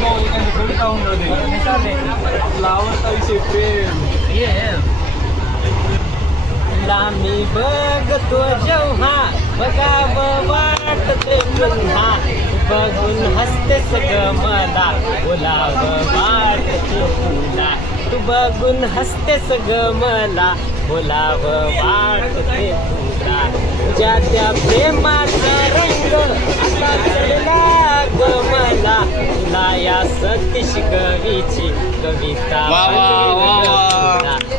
भाऊ एखादी कविता होऊन जाऊ दे आपला आवडता विषय प्रेम लांबी बघतो जेव्हा बघावं वाटते पुन्हा बघून हसतेस ग मला बोलावं वाटते तुला तू बघून हसतेस ग मला बोलावं वाटते तुला तुझ्या त्या प्रेमाचा रंग आता चढला ग मला तुला या सतीश कवीची कविता.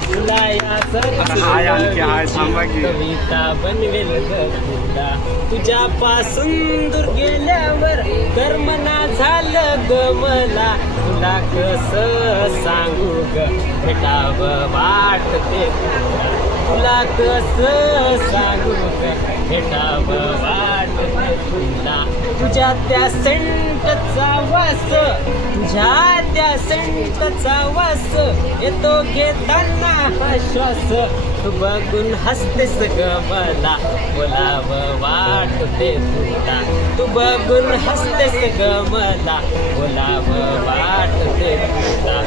तुला. या की. कविता बनवेल तुला तुझ्यापासून दूर गेल्यावर कर्मना झालं ग मला तुला कस सांगू ग भेटावं वाटते तुला कस सांगू ग भेटावं तुला तुझ्या त्या सेंटचा वास तुझ्या त्या सेंटचा वास येतो घेताना हा श्वास. तू बघून हसतेस ग मला बोलावं वाटते तुला. तू बघून हसतेस ग मला बोलावं वाटते तुला.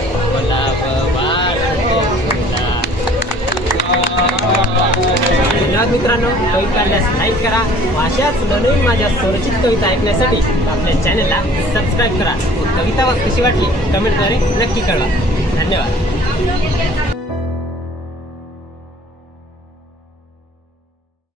धन्यवाद मित्रांनो. कविता आल्यास लाईक करा. अशाच नवीन माझ्या स्वरचित कविता ऐकण्यासाठी आपल्या चॅनलला सबस्क्राईब करा. कविता कशी वाटली कमेंटद्वारे नक्की कळवा. धन्यवाद.